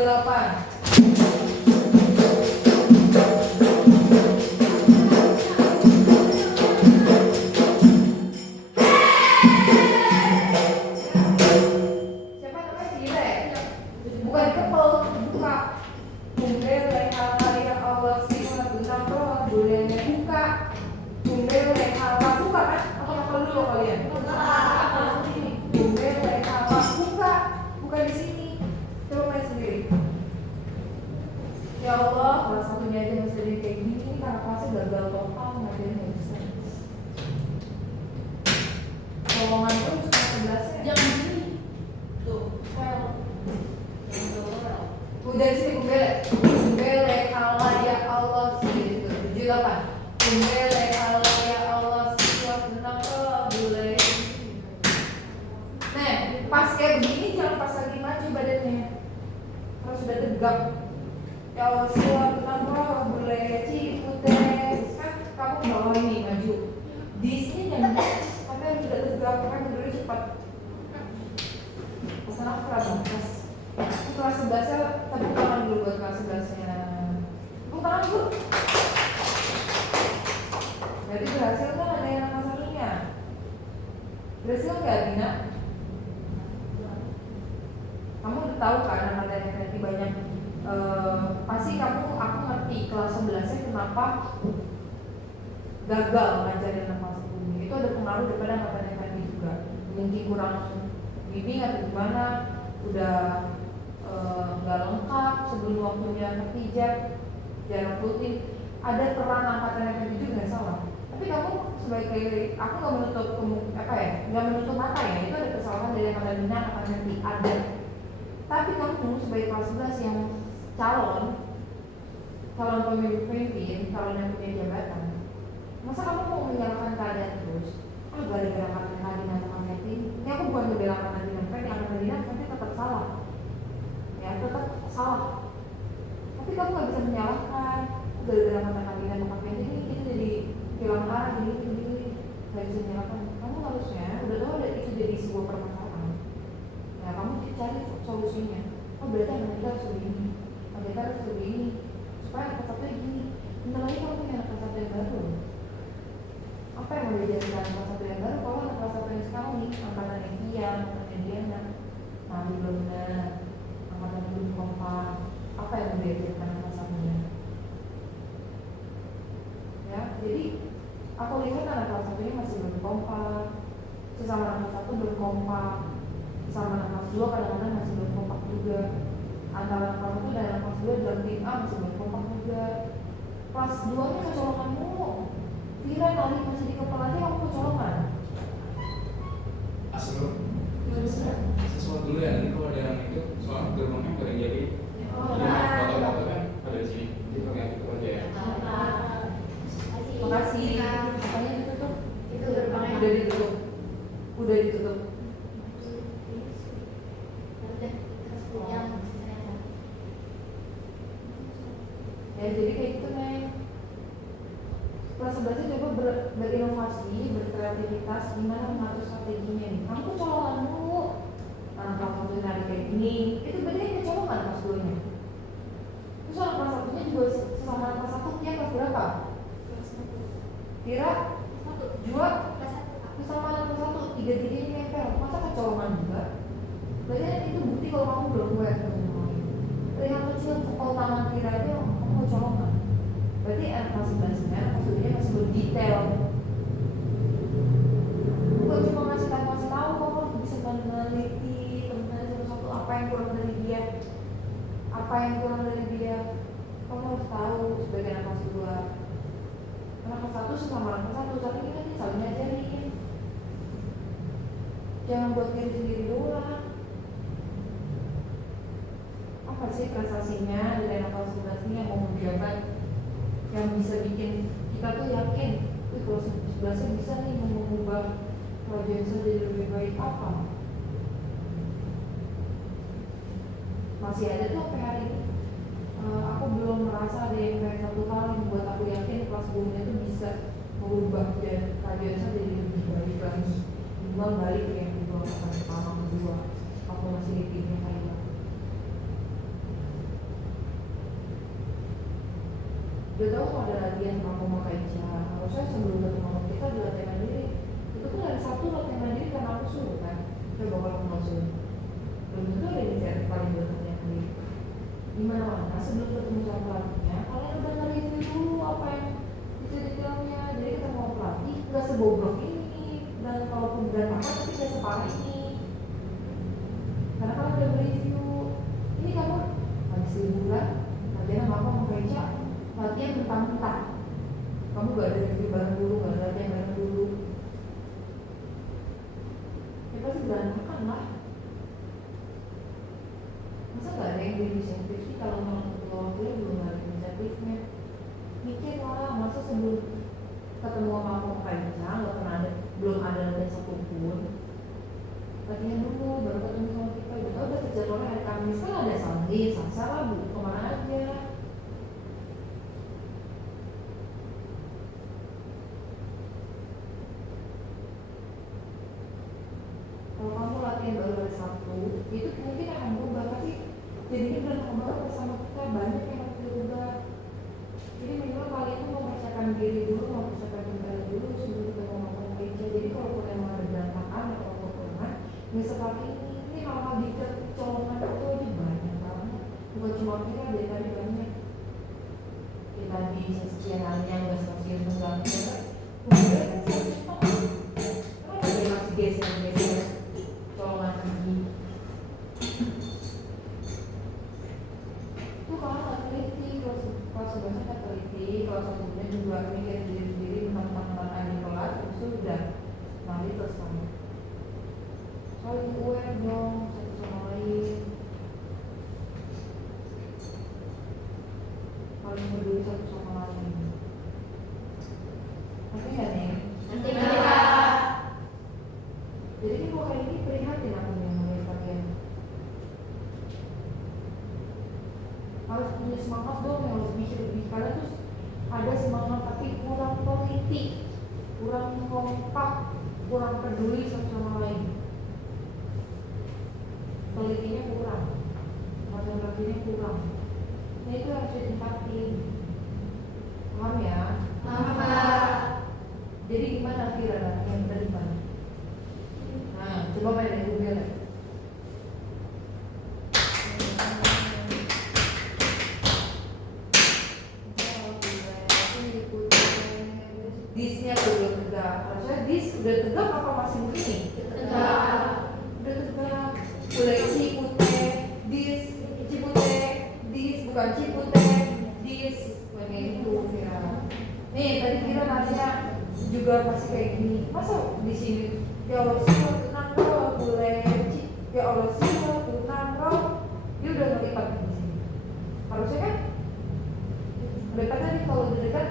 Siapa namanya Sire? Bukan dikepel, buka. Kumbel lehala ya Allah sifat tentang roh bulannya buka. Kumbel lehala buka kan? Apa dulu kalian? Kumbel lehala buka di sini. Coba main sendiri. Ya Allah, salah satunya aja masih jadi kayak gini, ini karena kelasnya gagal total, ngajarin nggak bisa. Lowongan terus kelas 11-nya. Jangan gini. Tuh, well. Udah di sini kumbele Allah ya Allah sih gitu. 7, 8. Kumbele Allah ya Allah sih tentang boleh. Nah, pas kayak begini jangan pas lagi maju badannya. Kalau sudah tegap. Ya Allah sih tentang boleh ciputes. Kan kamu bawa ini maju. Di sini jangan tapi yang sudah tegap kan berdiri cepat. Pesan aku pas. Kelas 11-nya tepuk tangan dulu buat kelas 11-nya. Tepuk tangan dulu. Jadi berhasil kan ada yang nama satunya? Berhasil nggak Dina? Kamu udah tahu kan nama teknik banyak. Pasti aku ngerti kelas 11-nya kenapa gagal ngajarin nama sebelumnya. Itu ada pengaruh daripada matematika juga. Mungkin kurang bimbing atau gimana, udah nggak lengkap sebelum waktunya kerja, jarang rutin. Ada peran angkatan yang juga nggak salah. Tapi kamu sebagai aku nggak menutup nggak menutup mata ya, itu ada kesalahan dari angkatan bina angkatan nanti ada. Tapi kamu sebagai kelas 11 yang calon pemimpin, calon yang punya jabatan, masa kamu mau menyalahkan keadaan terus? Gara-gara angkatan tadi atau nanti gini nggak bisa menyalahkan. Kamu harusnya udah tahu ada itu jadi sebuah permasalahan. Nah kamu cari solusinya. Oh berarti anak kita harus begini, anak kita harus begini, supaya anak satunya gini. Bentar lagi kamu punya anak satu yang baru. Apa yang mau dijadikan anak satu yang baru? Kalau anak satu yang sekarang nih, angkatannya dia, angkatannya Diana, nah belum benar, angkatannya belum kompak. Apa yang mau dijadikan anak satunya? Ya, jadi aku lihat anak kelas satunya masih belum kompak, sesama anak kelas satu belum kompak, sesama anak kelas dua kadang-kadang masih belum kompak juga. Antara anak kelas satu dan anak kelas dua dalam tim A masih belum kompak juga. Kelas 2-nya kecolongan mulu. Kira kali masih di kepala dia kamu kecolongan. Asal Bisa. sesuatu dulu ya, nanti kalau ada yang itu soal gerbangnya pada jadi foto-foto kan ada di sini, itu kayak gitu aja ya. Makasih. Apanya ditutup? Itu gerbangnya. Udah ditutup. Udah ditutup. Ya jadi kayak gitu Neng. Kelas 11 coba berinovasi, berkreativitas, gimana mengatur strateginya nih. Kamu kecolongan mulu. Anak kelas 1 nari kayak gini, itu berarti kan kecolongan kelas 2 nya. Terus anak kelas 1 nya juga sesama anak kelas 1 dia kelas berapa? Kira? Jua? Sesama anak kelas 1, tiga-tiganya nempel. Masa kecolongan juga? Berarti kan itu bukti kalau kamu belum aware sama orang lain. Dari yang kecil pukul tangan Kira aja kamu kecolongan. Berarti anak kelas 11 nya maksudnya masih belum detail. Bukan cuma ngasih tahu, kamu harus bisa meneliti teman-teman satu-satu apa yang kurang dari dia, kamu harus tahu sebagai anak kelas 2. Anak kelas 1 sama anak kelas 1 saling kan saling ngajarin. Jangan buat diri sendiri doang. Apa sih prestasinya dari anak kelas 11 ini yang mau menjabat, yang bisa bikin kita tuh yakin kalau 11-nya bisa nih mengubah wajah jadi lebih baik apa? Masih ada tuh sampai hari ini. Aku belum merasa ada yang kayak satu hal yang membuat aku yakin kelas 2-nya tuh bisa mengubah dan kajian jadi lebih baik lagi. Dibuang balik ke yang kedua, pertama kedua. Aku masih di timnya kayak udah tahu kalau ada latihan kamu mau kerja, harusnya sebelum ketemu kita ada latihan mandiri. Itu kan ada satu latihan mandiri karena aku suruh kan, coba kalau aku mau suruh. Belum tentu ada inisiatif paling buat latihan mandiri. Gimana mana sebelum ketemu sama pelatihnya, kalian udah nge-review dulu apa yang detail-detailnya. Jadi ketemu pelatih nggak sebobrok ini, dan kalaupun berantakan tapi nggak separah ini. Karena kalian udah nge-review, ini kamu habis liburan, latihan sama apa mau kerja. Latihan mentah-mentah, kamu gak ada review bareng dulu, gak ada latihan bareng dulu, ya pasti berantakan lah. Masa gak ada yang inisiatif sih kalau mau ketua wakilnya belum ada inisiatifnya? Mikir lah, masa sebelum ketemu sama aku kerja gak pernah ada, belum ada latihan satupun. Latihan dulu, baru ketemu sama kita, udah kerja hari Kamis kan ada Sabtu, Selasa, Rabu, kemana aja. Kalau kamu latihan baru hari Sabtu, itu mungkin akan berubah, tapi jadinya berantakan banget bersama kita, banyak yang harus dirubah. Jadi minimal kalian tuh mempersiapkan diri dulu, mempersiapkan mental dulu sebelum kita mau ngomong kerja. Jadi kalau memang ada berantakan atau kekurangan, nggak seperti ini hal-hal di kecolongan itu aja banyak banget. Bukan cuma kita, dari tadi banyak. Kita bisa sekian hari yang nggak stasiun tenggelam, kemudian kan kenapa dia masih geser colongan lagi? Itu kalau nggak teliti, kalau sebelumnya nggak teliti, kalau sebelumnya juga mikir diri sendiri tentang aja kelas, itu udah nanti terus kamu saling aware dong satu sama lain, saling peduli satu sama lain. Tapi nggak nih? Nanti Kak. Jadi ini kok kayak ini prihatin aku nih melihat kalian. Harus punya semangat dong yang lebih kalian terus ada semangat tapi kurang teliti. kurang kompak, kurang peduli satu sama lain, telitinya kurang, konsentrasinya kurang. Nah itu harus ditempatin. Paham ya? Paham. Jadi gimana Vira yang tadi mana? Nah, coba main dulu ya. Disnya tuh udah tegak. Harusnya dis udah tegak apa masih begini? Tegak. Udah tegak. Udah cipute, dis, cipute, dis bukan cipute, dis. Kayak itu Vira. Nih tadi Vira nanya juga pasti kayak gini. Masa di sini ya Allah sih tenang roh, boleh ya Allah sih tenang roh. Dia udah ngelipat di sini. Harusnya kan dekat tadi kalau udah dekat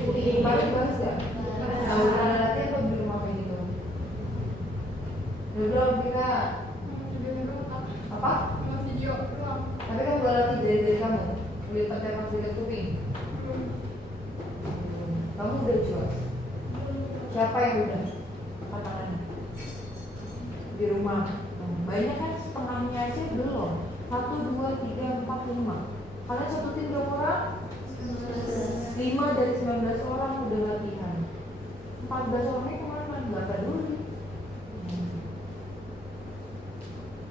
kemarin bahas gak? Nah udah latihan lo di rumah kayak gitu. Belum kita apa? Video doang. Tapi kan udah latih dari kamu lipat tempat dekat kuping. Kamu udah jual? Siapa yang udah? Pasangannya di rumah. Banyak kan setengahnya aja belum. 1, 2, 3, 4, 5. Kalian satu tim berapa orang? 5 dari 19 orang udah latihan. 14 orangnya kemana? Gak peduli.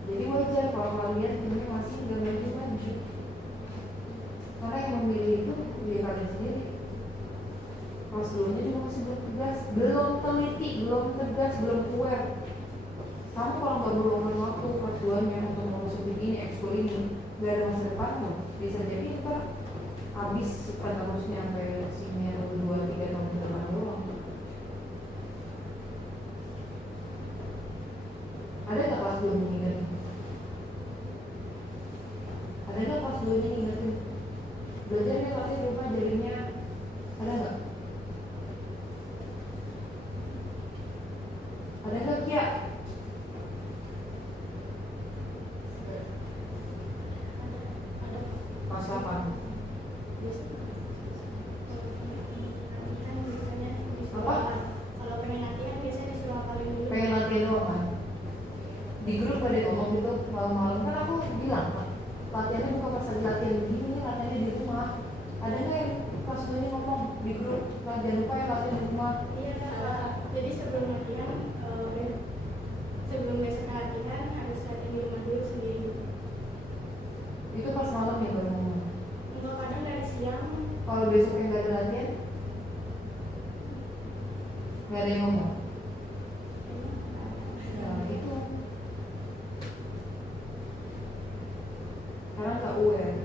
Jadi wajar kalau kalian timnya masih gak maju. Karena yang memilih itu dia kalian sendiri. Pas dulunya juga masih belum tegas, belum teliti, belum tegas, belum aware. Kamu kalau nggak meluangkan waktu pas duanya untuk mengusung begini, ekskul ini, gak ada masa depan loh. Bisa jadi ntar habis penerusnya sampai sini 2, 3 tahun ke depan doang. Ada nggak kelas 2 ngingetin? Ada nggak kelas 2 ngingetin? Belajarnya pasti lupa jadinya. Ada nggak? Ada nggak Kia? Pas kapan? Apa? Kalau pengen latihan biasanya disuruh hafalin dulu. Pengen latihan doang kan? Di grup ada ngomong gitu malam-malam kan aku bilang latihannya bukan pas lagi latihan begini, latihannya di rumah. Ada nggak yang pas ini ngomong di grup? Nah, jangan lupa ya latihan di rumah. Iya Kak. Jadi sebelum latihan, sebelum besok latihan harus latihan di rumah dulu sendiri. Itu pas malam ya baru ngomong. Enggak, kadang dari siang. Kalau besoknya nggak ada latihan, nggak ada yang ngomong. Nah itu karena nggak aware.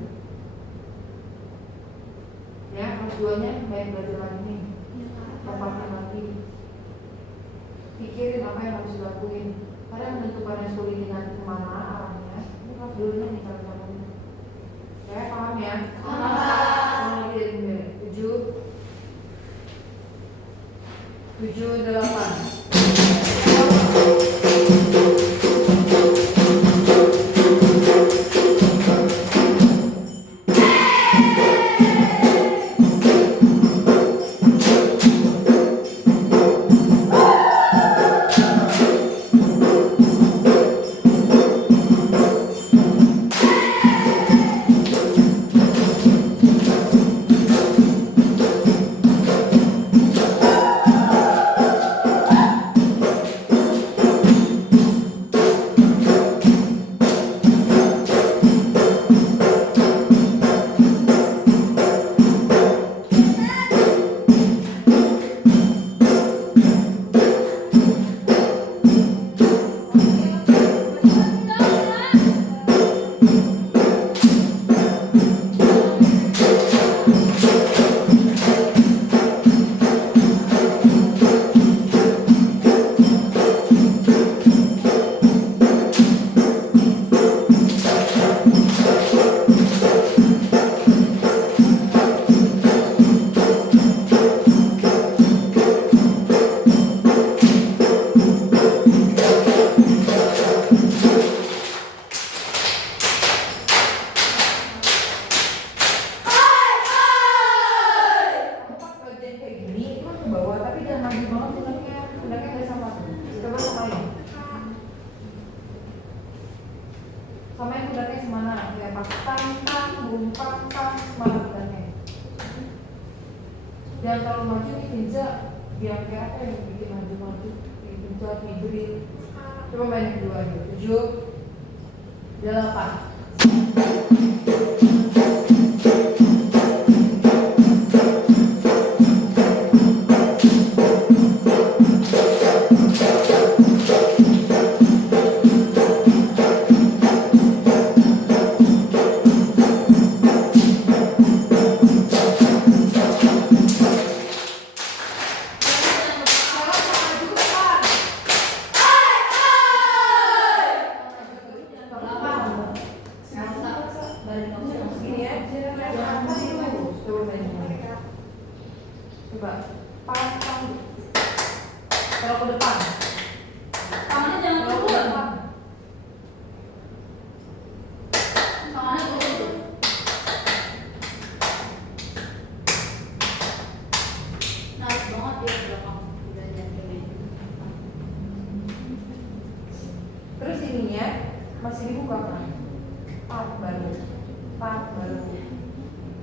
Ya, kelas 2-nya banyak belajar lagi nih. Iya Kak. Tempatnya lagi. Pikirin apa yang harus dilakuin. Karena menentukan ekskul ini nanti kemana arahnya. Ini kelas 2-nya nih salah satunya. Ya, paham ya? Paham. Mulai dari 7, 8. kayak apa yang bikin maju-maju kayak gencot, hibrid. Coba main yang kedua aja. 7, 8. Coba pasang kalau ke depan Tangannya jangan kalau ke turun. depan Tangannya turun. Nice banget ya belakang. Udah jadi. terus ininya masih dibuka kan baru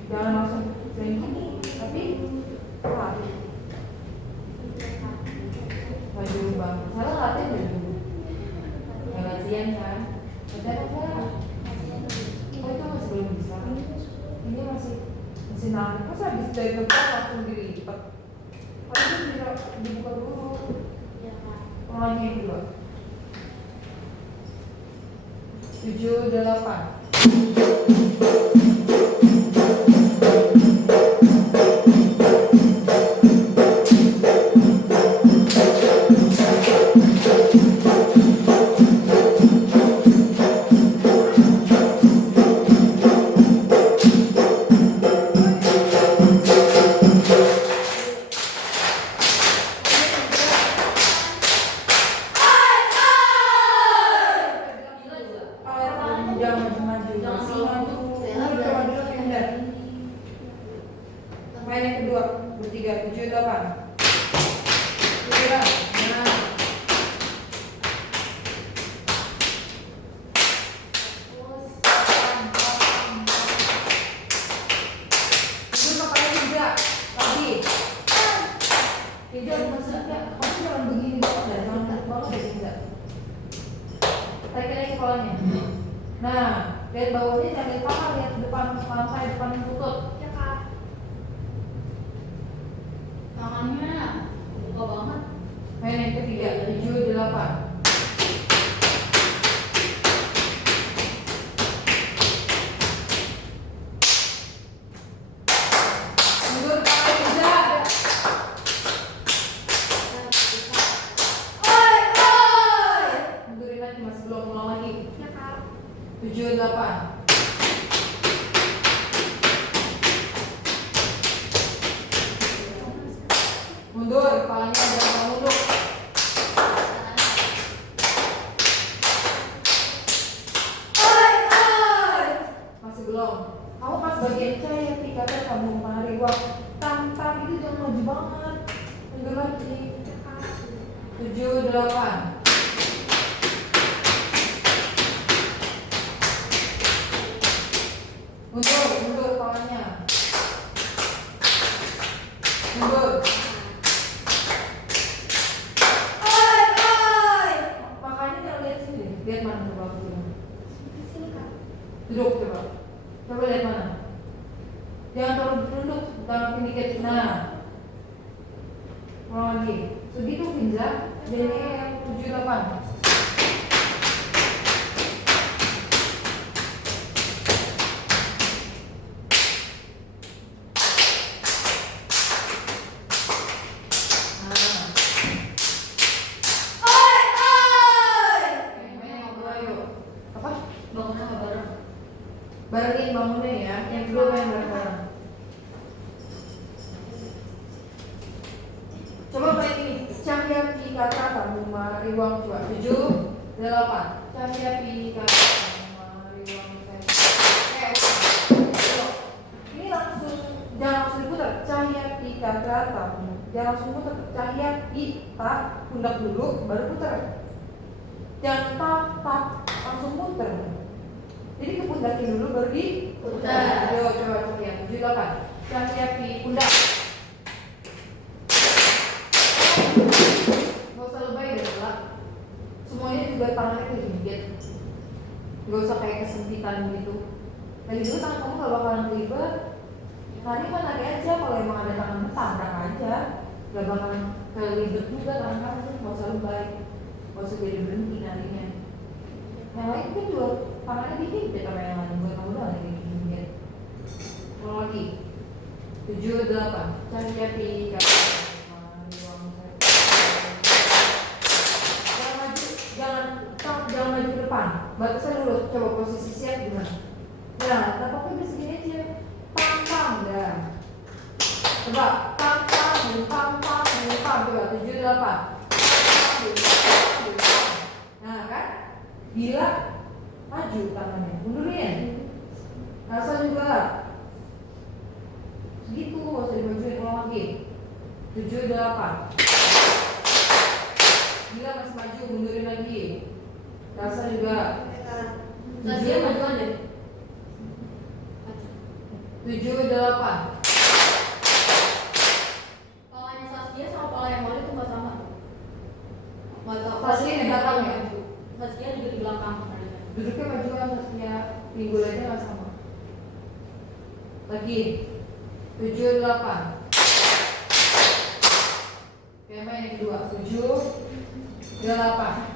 jangan langsung kayak gini tapi pat maju bang salah latihan dari dulu nggak latihan kan latihan apa oh itu masih belum bisa ini masih narik masa habis dari depan langsung dilipat harusnya dibuka dulu lagi yang kedua 7, 8. Jangan maju-maju, masih maju. Udah maju pindah. Main yang kedua, 3, 7, 8. Nah. Itu makanya tiga lagi. Tiga maksudnya, kamu jangan begini banget ya, jangan tarik banget ya tiga. Tarik lagi kepalanya. Nah, lihat bawahnya jangan lihat paha, lihat depan lantai, depan lutut. Ya kak. Tangannya buka banget. Main yang ketiga, 7, 8. Mundur pakai tiga. Mundurin lagi, masih belum pulang lagi. Ya kak. 7, 8. Mundur, kepalanya jangan mundur. Masih belum. Kamu pas bagian cahaya kata kamu mari wah tam itu jangan maju banget. Mundur lagi. 7, 8. Mundur kepalanya. Mundur. Makanya jangan lihat sini. Lihat mana coba aku bilang. Sini kak. Duduk coba. Coba lihat mana. Jangan terlalu duduk, tangan dikit. Nah. Ulang lagi. Segitu Finza. Jadi yang 7, 8. Barengin bangunnya ya, yang kedua main bareng-bareng. Coba main ini, cahaya kata kamu mariwang coba 7, 8. Cahaya kata kamu mariwang. Ini langsung jangan langsung diputar. Cahaya kata kamu, jangan langsung putar. Cahaya kita pundak dulu, baru putar. Jangan tak langsung putar. Jadi ke pundakin dulu baru diputar. Yo coba ya 7, 8. Cahaya di pundak. tangannya kayak gigit. Gak usah kayak kesempitan gitu. Lagi dulu tangan kamu gak bakalan kelibet. Tadi mah tadi aja, kalau emang ada tangan tabrak aja. Gak bakalan kelibet juga tangan kamu, gak usah lebay. Gak usah jadi berhenti narinya. Yang lain kan juga tangannya digigit sama yang lain, buat kamu doang yang digigit. Mau lagi 7, 8 cari-cari jangan maju ke depan, batasnya lurus. Coba posisi siap gimana? Nah, tapaknya udah segini aja. Pam-pam dah. Coba pam-pam, pam-pam, pam. Coba 7, 8 Nah kan, bila maju tangannya, mundurin. Rasa juga segitu, gak usah dimajuin. Ulang lagi 7, 8 Bila masih maju, mundurin lagi. Rasa juga Saskia majuan deh. 7, 8 Palanya Saskia sama pala yang Molly itu nggak sama. Nggak tahu. Saskia di belakang ya? Saskia juga di belakang. Duduknya majuan, Saskia pinggul aja gak sama. Lagi 7, 8 Kayak main yang kedua 7, 8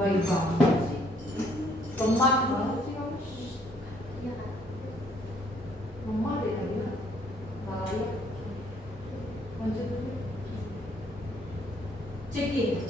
baik banget sih, lemah banget sih kamu, lemah deh tadi, nggak layak. Lanjut dulu, check in.